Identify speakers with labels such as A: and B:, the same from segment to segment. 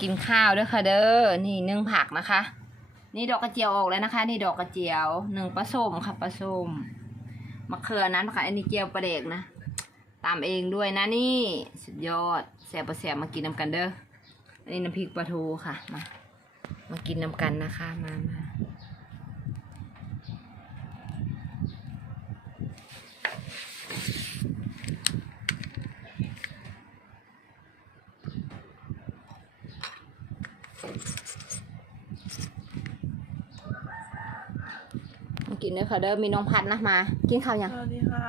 A: กินข้าวด้วยค่ะเด้อ นี่นึ่งผักนะคะ นี่ดอกกระเจียวออกแล้วนะคะ นี่ดอกกระเจียวหนึ่งปลาส้มค่ะปลาส้มมะเขือนั้นค่ะอันนี้เจียวปลาเด็กนะตามเองด้วยนะนี่สุดยอดแสบประแสบมากินน้ำกันเด้ออันนี้น้ำพริกปลาทูค่ะมามากินน้ำกันนะคะมามา นเด้อค่ะเด้อมีน้องพัดนะมา กินข้าวยัง
B: สวัสดีค่ะ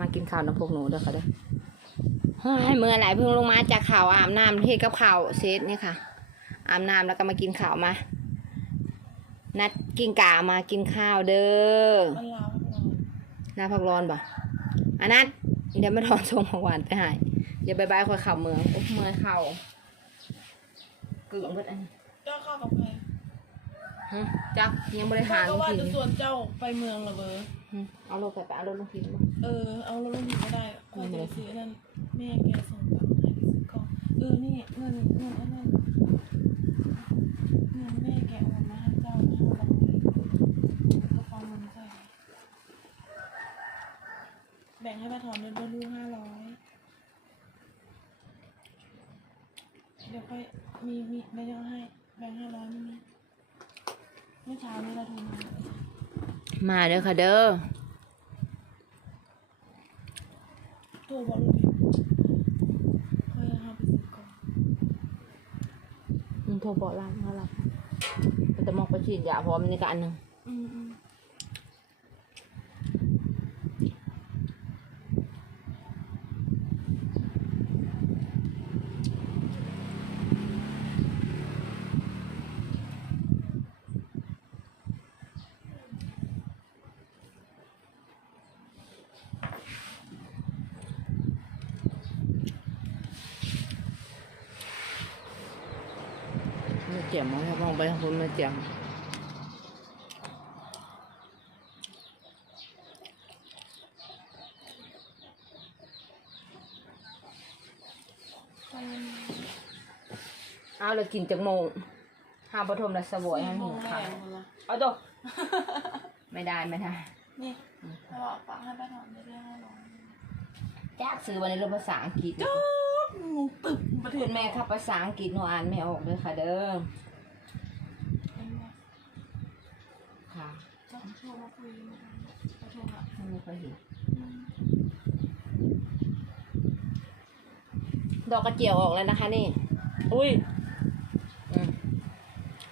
A: มากินข้าวน้ำพวกหนูเด้อค่ะเด้อเฮ้ยเมื่อไหร่เพิ่งลงมาจากข่าวอาบน้ำเทกับข่าวเซตนี่ค่ะอาบน้ำแล้วก็มากินข้าวมา นัดกินกามากินข้าวเด้อ
B: มันลาวเรา
A: หน้าพักร้อนบ่อันนัดเดี๋ยวมาถอนทรงของหวานไปใหายเดี๋ยวบายบายคอยเข่าเมืองโอ้เมืองเข่าเกลืองเบิดอันนี้
B: เจ้าข้าวกับใคร
A: ฮะ จักยังบริหา
B: ข้ารก็ว่า
A: ที
B: จะชวนเจ้าไปเมืองละเบอ
A: ฮึเอารถไปไปเอารถลงทีมั้
B: เออ เอารถลงก็ได้ก็จะไปซื้อนั่นแม่แกส่งตังค์ให้ไปซื้อของเออนี่เงินเงินอันนั้นเงินแม่แกโอนมาให้เจ้านะลองเลยกระเป๋าเงินใส่แบ่งให้ป้าถอนเดือนละลูห้าร้อยเดี๋ยวค่อยมีมีไม่ได้ให้แบ่งห้าร้อยนี่มีเมื่ อเช้านี้เราโทรมา
A: มาเด้อค่ะเด้อ
B: โทรบอกลูกค่อยเอาไปซื้อก่อน
A: มันโทรบอกร้านเขาละแต่มองไปฉีดยาพร้อมนี่ก็อันหนึ่ง
B: อืมอืม
A: ไม่เจ็บมั้งครับมองไปทางคนไม่เจ็บ
B: ไป
A: เอาเลยกินจากโมงห้าปฐมและสบวยให้
B: โม
A: หิว
B: งแร
A: ข้าว
B: งหมดละ
A: เอาตัวไม่ได้ไม่ได้
B: นี่เราเอาปากให้ป้าถอนได้ได้ห้าร้อย
A: แจ๊กซื้อวันนี้เรื่องภาษาอังกฤษ
B: จ๊บงูตึกประเท
A: คุ
B: ศ
A: ณแม่ครับภาษาอังกฤษหนูอ่านไม่ออกเลยค่ะเด้อค่ะ
B: จ้าโทรมาคุยนะคะป้าโทรมา
A: ไม่ค่อยเห็นดอกกระเจียวออกแล้วนะคะนี่ อุ้ยอืม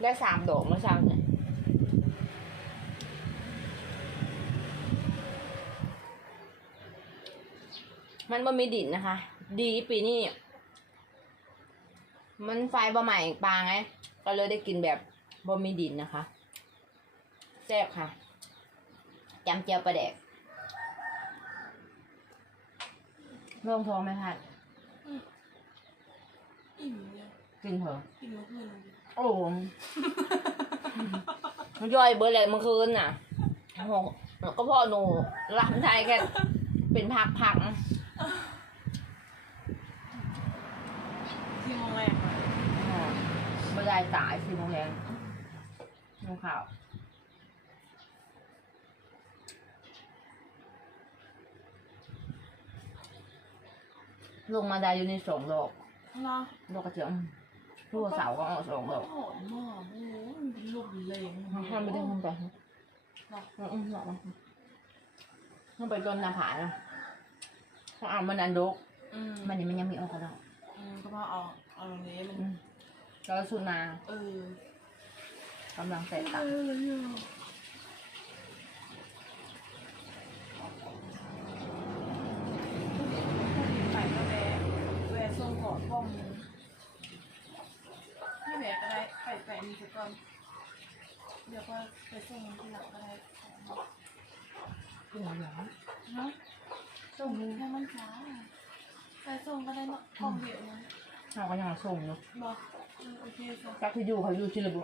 A: ได้สามดอกเมื่อเช้าเนี่ยมันบ่มีดินนะคะ ดีปีนี้ มันไฟบ่ใหม่ปลาไง ก็เลยได้กินแบบบ่มีดินนะคะแซ่บค่ะ จำเจียวปลาแดกโล่งท้องไหมพัด
B: อิ่มเลย
A: กินเถอะ
B: อิ่มเมื่อคืนเลย
A: โอ้มันย่อยเบอร์เลยเมื่อคืนน่ะโอ้โหก็พ่อหนูรำไทยแค่เป็นพักพัก
B: ที่โมงแรก
A: ไม่ได้ตายสิโมงแรงโมงข่าว ลงมาได้อยู่ในสองดอก
B: เหรอ
A: ดอกกระเจียวลูกเสาก็ออกสองดอก
B: หอมมากโอ้โหมันเป็นลูกเลง
A: ห้ามไม่ได้ห้ามไปอืมหรอกห้ามไปต้นนาผานะเขาเอามันอันดก
B: อืม
A: มันนี่มันยังมีออกกระดอก
B: อืมก็พอเอาเอาตรงนี้มัน
A: อืมแล้วสุนา
B: เออกำ
A: ลังแตก
B: เอ
A: ต่าง
B: อเลยอะใส่กระแวะแวะส่งขอป้องนึงไม่แวะก็ได้ไปแปะมีสั กก่อนเดี๋ยวก็ไปส่งทีหลังก็ได้
A: ขึ้นมาอย่าง
B: เนาะส่งให้มันช้าไปส่งก็ได้เนาะกล้องเดียวนะ
A: เราก็ยังส่งเนาะ
B: บอกเออโอเคจ้ะ
A: จักที่อยู่เขาอยู่ชิลบุ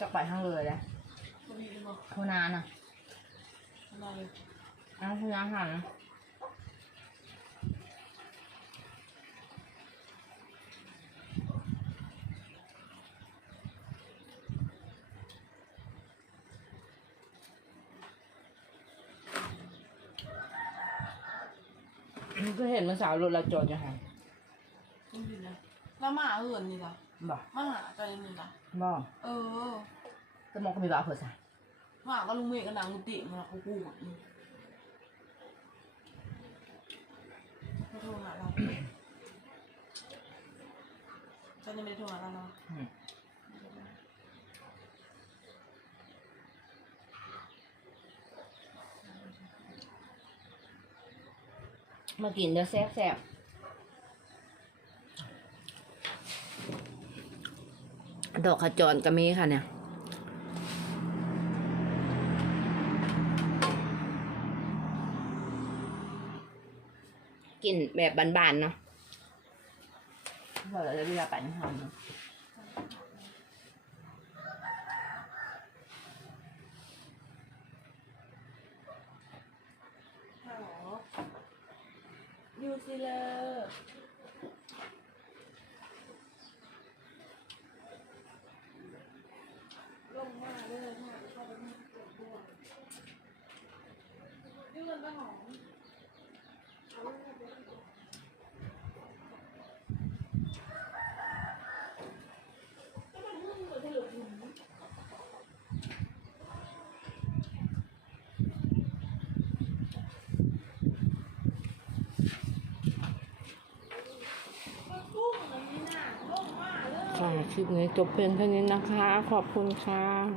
A: จะไปทางเลยแล้ว
B: จะมีเป็นบอก
A: โคนานอะ
B: อะไร
A: น้ำคุณอาหารก็เห็นเมื่อสาวรถเราจอดอยู่ห่าง
B: ต้องอยู่นะแล้วหมาเหินนี่ล่ะ
A: บอก
B: มาหาใจนี่ล่ะ
A: บอก
B: เออ
A: จะมองก็มีบ้าเผื่อใส่
B: หมาก็ลุงเมฆกับนางกุฏิมาเขาพูดอืมเขาโทรหาเราฉันยังไม่ได้โทรหาเราเนาะ
A: อืมมากินเดี๋ยวแซ่บแซ่บดอกขจรก็มีค่ะเนี่ย กินแบบบานๆเนาะพอเราจะเรียกปันหอมเนาะ
B: ฮัลโหลยูซิเลอร์ลงมาเลยค่ะเข้าไปที่ตัวด้วยยืนตะหอม
A: ค่ะคลิปนี้จบเพียงเท่านี้นะคะ ขอบคุณค่ะ